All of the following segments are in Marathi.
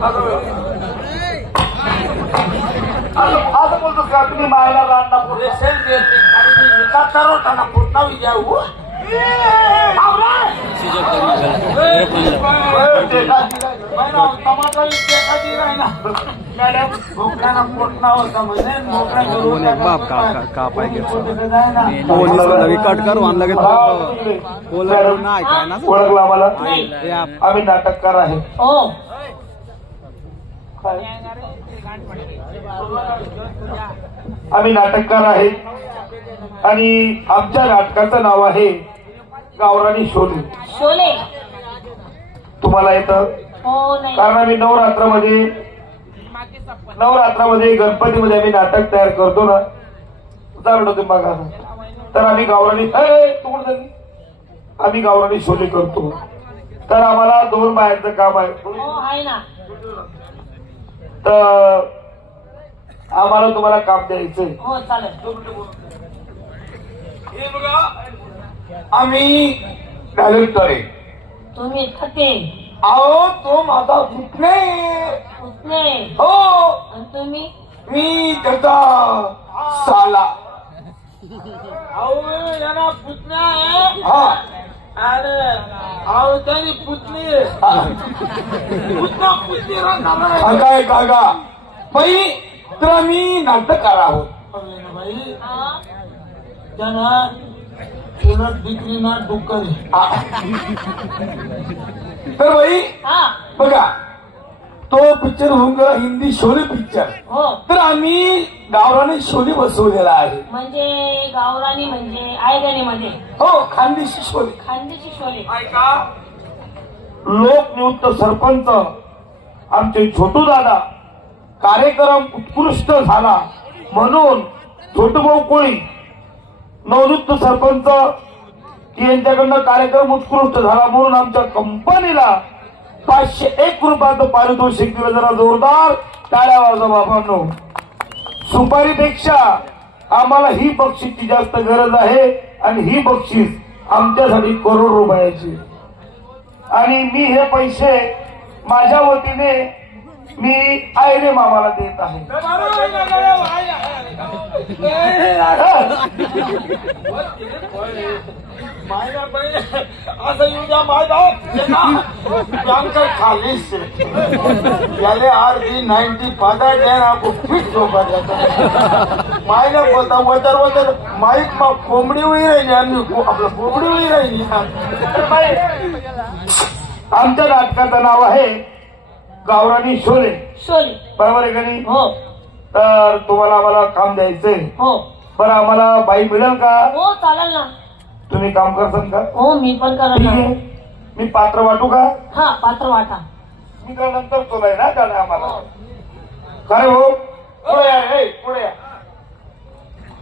असं बोलतोस का तुम्ही मायला रांना पुढे सेल देत रोटाना पुढता विजाऊ टमाटर एखादी राही ना मॅडम भोकड्याना पोटना होता म्हणजे बाप का पाहिजे पोलीस लगे कट करू आणि लगेच नाही काय ना ओळखला आम्हाला आम्ही नाटककार आहे आम्ही नाटककार आहे आणि आमच्या नाटकाचं नाव आहे गावरानी शोले. शोले तुम्हाला येतं कारण आम्ही नवरात्रामध्ये गणपतीमध्ये आम्ही नाटक तयार करतो ना तुम्ही बघा तर आम्ही आम्ही गावरानी शोले करतो तर आम्हाला 2 बायांचं काम आहे तर आम्हाला तुम्हाला काम द्यायचंय. हे बघा आम्ही डायरेक्टर आहे तुम्ही थके अहो तो माझा पुतणे हो आणि तुम्ही मी त्याचा साला अहो याला पुतण्या आहे हा अरे अहो त्याची पुतणी पुतणा पुतणी काय काका बाई तर आम्ही नाटककार आहोत बाई त्यानं उलट डिग्री ना डुक्कर तर बाई बघा तो पिक्चर होऊन गेला हिंदी शोले पिक्चर तर आम्ही गावरानी शोले बसवलेला आहे म्हणजे गावरानी म्हणजे आयगणीमध्ये हो खानदेशी शोले खानदेशी शोले ऐका लोकनियुक्त सरपंच आमचे छोटू दादा कार्यक्रम उत्कृष्ट झाला म्हणून छोटूभाऊ कोळी नवनियुक्त सरपंच यांच्याकडनं कार्यक्रम उत्कृष्ट झाला म्हणून आमच्या कंपनीला 501 रुपयाचं पारितोषिक दिलं. जरा जोरदार टाळ्या वाजवा बाबांनो. सुपारीपेक्षा आम्हाला ही बक्षीसची जास्त गरज आहे आणि ही बक्षीस आमच्यासाठी करोड रुपयाची आणि मी हे पैसे माझ्या वतीने मी आयरे मामाला देत आहे. असं येऊ द्या माझा खालीच याले आरती 90 पदा द्या आपको फिट झोपा द्यायचा मायला बोलता वतर माईक मग कोंबडी होई राहिली आणि आपलं कोंबडी होई राहिली. आमच्या नाटकाचं नाव आहे गावरानी शोले शोले बरोबर आहे का नाही हो तर तुम्हाला आम्हाला काम द्यायचंय हो बरं आम्हाला बाई मिळेल का हो चालेल ना तुम्ही काम करसाल का हो मी पण ठीक करणार आहे मी पात्र वाटू का हा पात्र वाटा मी तर नंतर तुलाय ना त्याने आम्हाला खरे भाऊ पुढे या हे पुढे या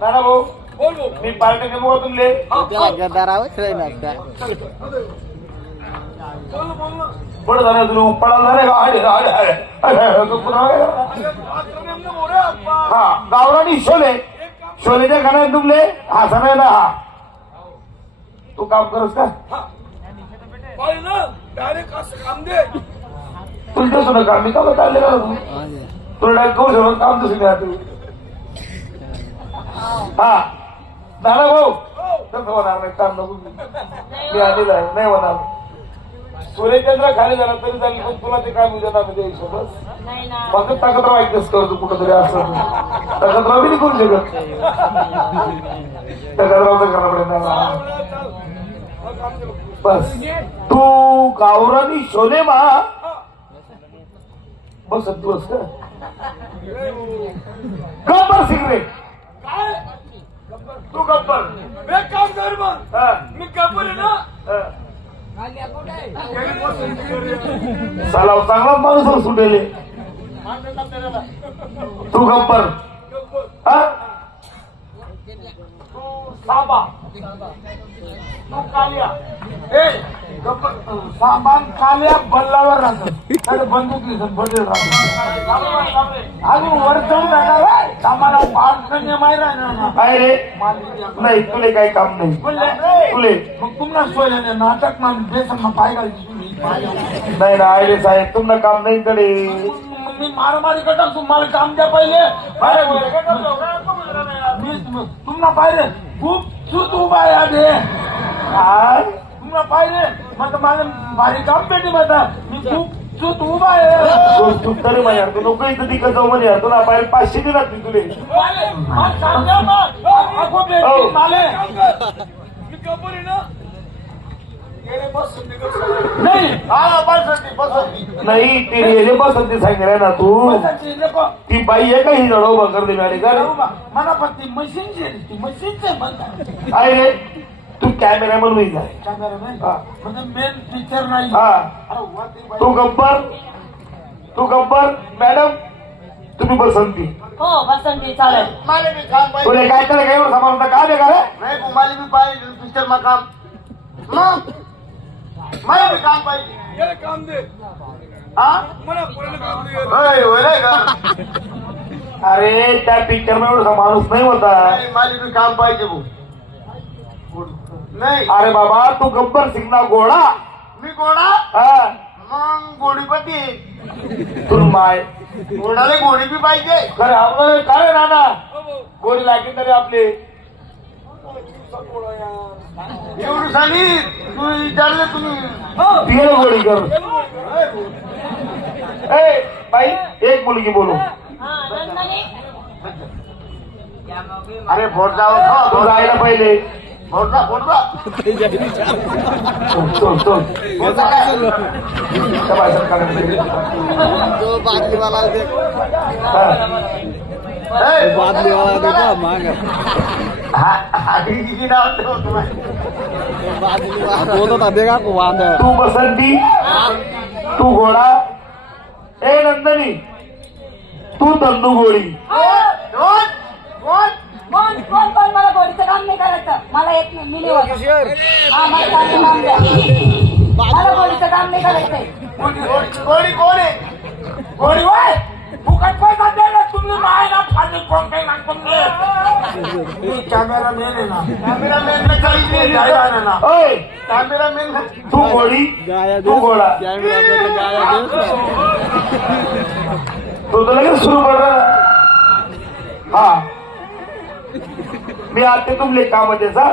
नाना भाऊ बोल मी पार्टी नेमू तुमले पुढे झालं तुला उपडा झाले हा गावरानी शोले शोलेच्या गाण्यात तुमले हा समय ना हा तू काम करस का डायरेक्ट असं काम दे तुला सुद्धा काम मी का चालले का तुला डायरेक्ट करू शकतो काम तसं द्या तू हा नाना भाऊ तसं होणार नाही काम नको मी आलेलं आहे नाही होणार सूर्यचंद्र खाली झाला तरी चालेल पण तुला ते काय उद्या दाखवते सोबत फक्त तक्रार ऐकतेस करतो कुठंतरी असं तक्रार बी नाही करू शकत तक्रार तर करणं पडेल बस तू गावरानी शोले मा बस बस का गब्बर सिगरेट तू गब्बर एक काम कर मग मी गब्बर आहे ना साला चांगला माणूस सुटेले तू गब्बर हा साबा तू कालिया सामान काल्या बल्लावर राहतो बंदूक दिसत बदल राहतो अजून वर जाऊन राहणार सामाना पाच माहीत राहणार काय रे नाही तुले काही काम नाही तुले मग तुम्हाला सोयले नाटक मान बेसन पाय घालची तुम्ही नाही ना आयले साहेब तुम्हाला काम नाही कडे मी मारामारी करतो तुम्हाला काम द्या पहिले तुम्हाला पाहिजे खूप चूत उभा आहे आधी काय तुम्हाला पाहिजे मग मला भारी काम भेटे म्हणता मी खूप चूत उभा आहे तू तरी माझ्या तू नको इथं तिकडे जाऊ म्हणे तुला बाहेर 500 दिला तुले नाही हा बसती नाही ती रेल्वे बसती सांगितलंय ना तू ती बाई आहे का ही जडव कर दे गाडी का मला पण ती मशीनचे म्हणतात आहे रे तू कॅमेरामॅन होईल जाय कॅमेरामॅन हा. म्हणजे मेन पिक्चर नाही हा अरे वा ते बाई. तू गब्बर मॅडम तुम्ही बसंती हो बसंती चालेल मला बी काम पाहिजे तुला काय करायला काय सामान होता काय बे का नाही मला बी पाहिजे पिक्चर मा काम मग मला बी काम पाहिजे काम दे हा होय होय रे का अरे त्या पिक्चर मध्ये एवढा माणूस नाही होता नाही मला बी काम पाहिजे भाऊ नाही अरे बाबा तू गब्बर सिंग ना घोडा मी गोडा हा मग गोडीपती तू माय गोडाला गोडी बी पाहिजे खरं आपलं काय नाना गोडी लागेल तरी आपले एवढी झाली तू विचारले तुम्ही तिला गोडी कर ए बाई एक मुलगी बोलू हा नंदनी अरे फोड जाऊ तू जायला पहिले फोडला फोडला चल चल त्या बाईचं काढायला. हा. बादली वाला देखा मांग तो तो देगा को वांदा तू बसंती तू घोडा ए नंदनी तू तंदू गोळी कोण कोण कोण मला गोडीचं काम नाही करायचं मला येत नाही मी नाही होत. हा मला चांगलं काम द्या मला गोडीचं काम नाही करायचंय गोडी कोण आहे गोडी वाय फुकट पैसा द्यायला तुम्ही मायला फाजल कोण काही ना तुम्ही कॅमेरामॅन आहे ना कॅमेरामॅनला काहीच नाही द्यायला ना ओय कॅमेरामॅन तू गोळी गाया तू घोडा कैमरा में तो गाया दे तो लगेच सुरू कर हा मी आता तुमले काम त्याचा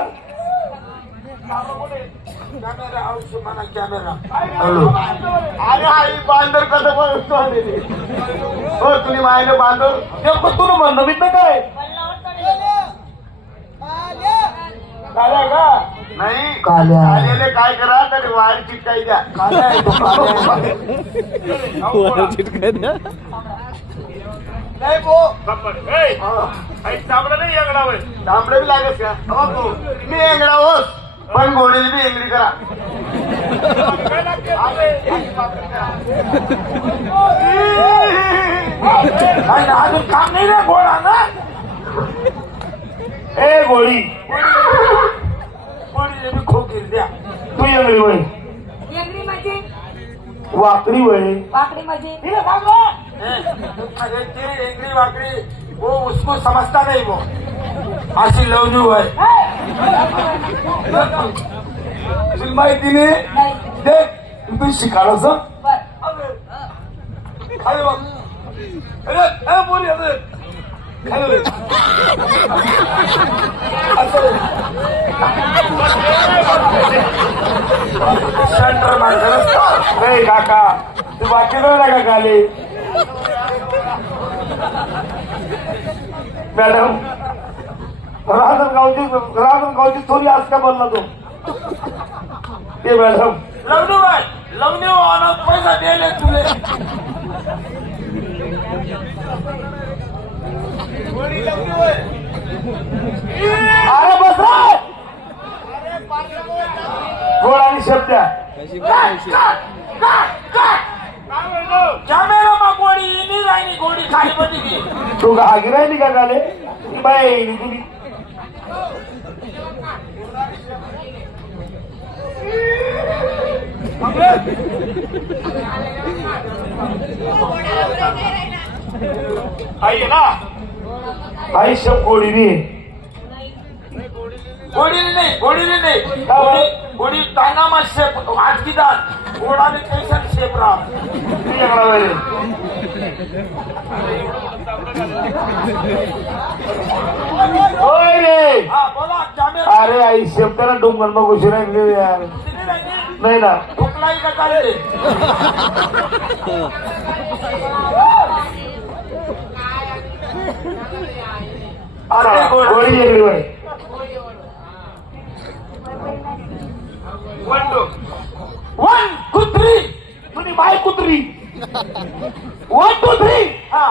कॅमेरा म्हणा कॅमेरा हॅलो अरे आई बांदर कसं बोलतो हो तुम्ही मायने बांदर नेमकं तुला म्हणणं मी तर काय काल्या का नाही काल्या. काल्याले काय करा तरी वायर चिटकाई द्या काल्या आहे तो, काल्या आहे. वो चिटके दे नाही भो चांगलं नाही यागडावर तांबडे बी लागत का हो तू मी एंगडा होस पण घोडीला बी एंगडी करा आणि अजून काम नाही रे घोडा ना ए गोळी घोडीला बी खोकीर द्या तू येंगडी वय एंगरी माझी वाकडी वय वाकडी माझी ते एंगडी वाकडी वो उसको समजता नहीं वो अशी लवजू है तुला माहिती नाही नाही देख तू शिकायलाच बर खाली बघ अरे ए बोली अरे खाली रे सेंटर मार्केट नाही काका तू बाकी नाही का खाली मॅडम राजनगावची थोडी आज का बोलला तो ते मॅडम लवजू है लवजू आना पैसा दे ले तुले घोड़ी लवजू है अरे बस रे गोड आणि शब्द कॅमेरा मा गोडी इनी राहिनी गोडी खाली पडली की तू घागी राहिली का झाले बाई तुम्ही आहे ना आयुष्य गोडीने गोडीने नाही गोडी टांगा मासे आज की दात घोडाने कैसन शेप राम किती लग्न वय होय रे हा बोला जामे अरे आई शेपटाला डोंगर मग उशीर यार नाही ना ठोकलाई का चालले अरे घोडा गोळी वेगळी वय वन कुत्री तुझी बाय कुत्री 1 2 3 हा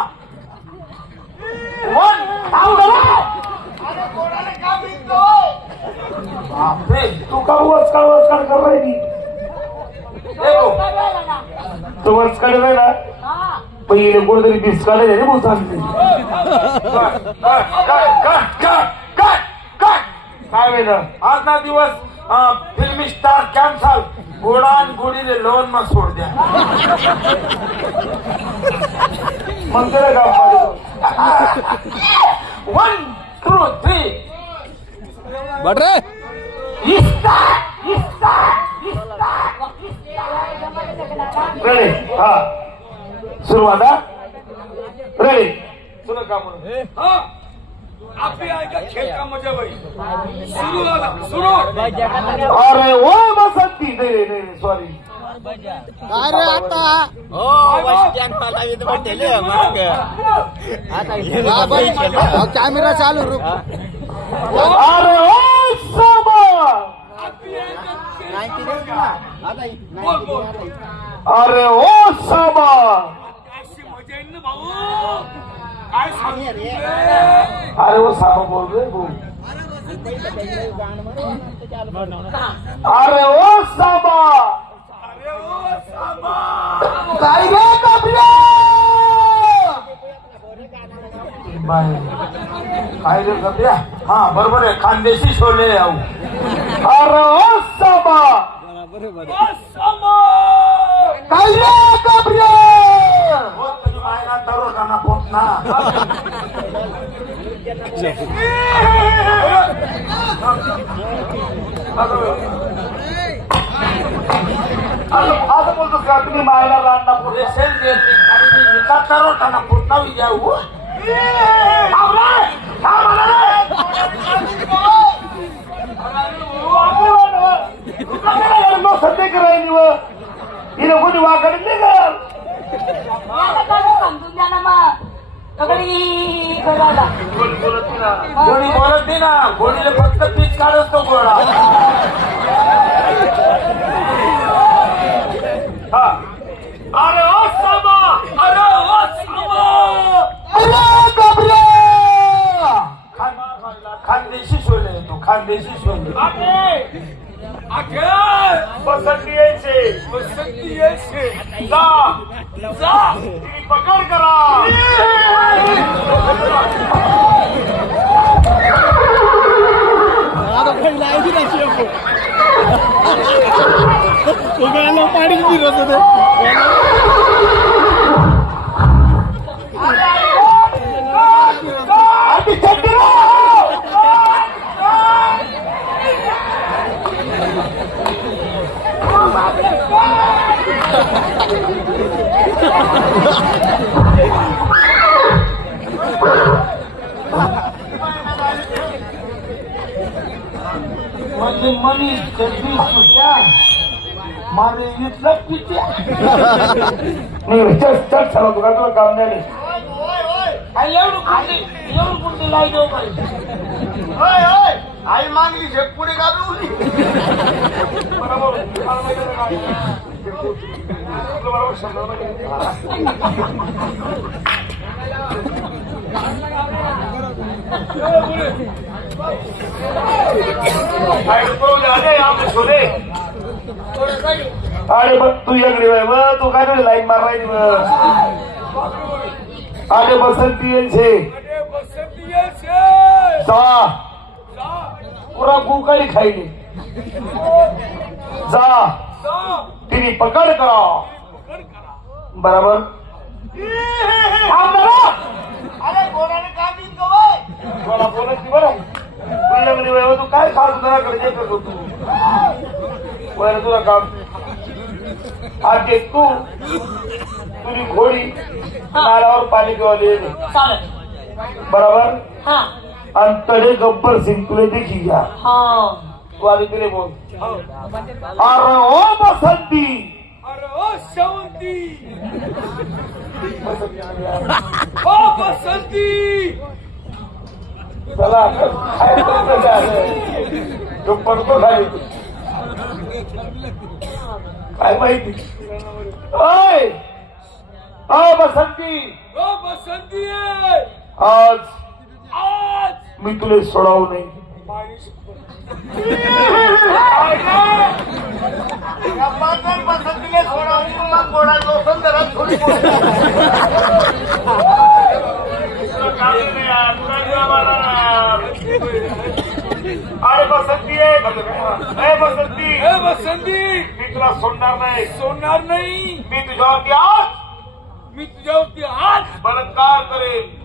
वन थांब गं. बापरे तू का वचकाड कर राहिली कळलं ना? तू वचकाड नाही ना हा. पहिले कोणतरी बिस्काडे झाले भाऊ सांगते काय वेळा आज ना दिवस फिल्मी स्टार कॅन्सल घोडा आणि घोडीले लोन मग सोड द्या मग त्याला काम 1 2 3 बट रे रेडी हा सुरुवात हा रेडी सुनो का म्हणून आपली ऐका खेळ का मजा बाई सुरू झाला सुरू अरे ओ बसंती नाही सॉरी काय रे आता कॅमेरा चालू रूप अरे ओ साबा अरे ओ साबा अरे वो साबा बोल रहे भाऊ अरे ओ साबा काय रे कपडे काय रे गप्या हा बरोबर आहे खानदेशी छोले आऊ अरे ओ साबा काय रे कपडे मायना तरो काना पोटना असं बोलतोस का तुम्ही मायला रांना पुढे रेसेल देती आणि मी निका तरो काना पोटना विजाऊ सध्या करायची व हिला कोणी वाकडे नाही का मला काय समजून द्या ना मग सगळी करायला घोडी बोलत नाही ना घोडीला फक्त पीच काढत तो घोडा हा अरे ओ साबा अरे ओ साबा अरे कपडे खानदेशी छोले येतो खानदेशी छोले बसंती यायचे जा तिने पकड करा पाणी फिरत होते आधी चड्डी म्हणजे मनी चड्डी सुट्या माझे इथलं पित्या नाही चल चल चला तुला तुला काम नाही एवढं कुठे लाई देऊ आई मागली शेप पुढे घालू अरे बघ तू एगडी बाय व तू काय नाही लाईन मार राहिली अरे बसंती यायचे जा पुरा गुकाळी खायली जा तिने पकड करा बरोबर अरे घोडाने काय दिन गवाय मला बोलत नाही बरं तू एगडी बाय तू काय खास घराकडे जे करतो तू बरं तुला काम आज एक तू तुझी घोडी नाल्यावर पाणी पिवायला येते चालेल. बरोबर. हा आणि तडे गब्बर सिंग तुला देखी घ्या हा वाली तुले बोल. अरे ओ बसंती. अरे ओ शेवंती. ओ बसंती. चला काय करतो काय? तो पडतो खाली काय माहिती. ओय ओ बसंती. ओ बसंती. आज आज मी तुला सोडावू नाही. बसंतीने सोडावली मग गोडा लोसन जरा थोडी अरे बसंती आहे बसंती. ए बसंती. मी तुला सोडणार नाही. सोडणार नाही. मी तुझ्यावरती आज मी तुझ्यावरती आज बलात्कार करेन.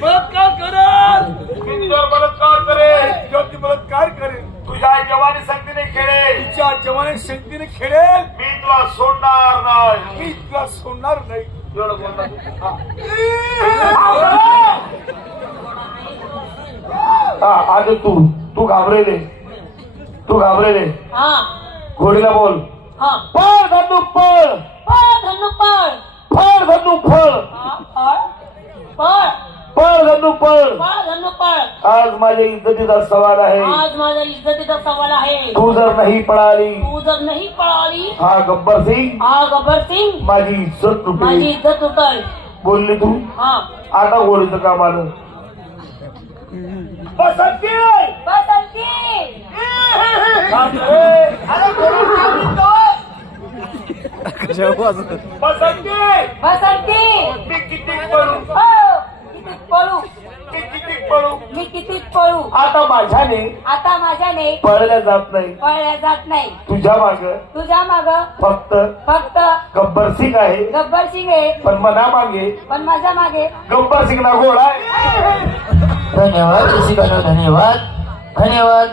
बलात्कार करेल. मी तुझ्यावर बलात्कार करेन. तुझ्यावरती बलात्कार करेल. तुझ्या जवानी शक्तीने खेळेल. तुझ्या जवानी शक्तीने खेळेल. मी तुला सोडणार नाही. मी तुला सोडणार नाही. एवढं बोलला. हा आज तू घाबरेले. तू घाबरेले. हा घोडीला बोल. हा पळ धनु पळ. पळ धनु पळ. फळ धनु फळ. हा पळ पळ पळ धनु पळ. पळ धनु पळ. आज माझ्या इज्जतीचा सवाल आहे. आज माझ्या इज्जतीचा सवाल आहे. तू जर नाही पळाली तू जर नाही पळाली हा गब्बर सिंग हा गब्बर सिंग माझी इज्जत माझी तुटेल. इज्जत उतल. बोलली तू. हा आता घोडीचं काम आलं. बसंती. बसंती. बसंती. बसंती. मी किती पळू. हो किती पळू. मी किती पळू. मी किती पळू. आता माझ्याने आता माझ्याने पळल्या जात नाही. पळल्या जात नाही. तुझ्या माग तुझ्या माग फक्त फक्त गब्बर सिंग आहे. गब्बर सिंग आहे. पण मना मागे पण माझ्या मागे गब्बर सिंग ना घोडा आहे. धन्यवाद. धन्यवाद. धन्यवाद.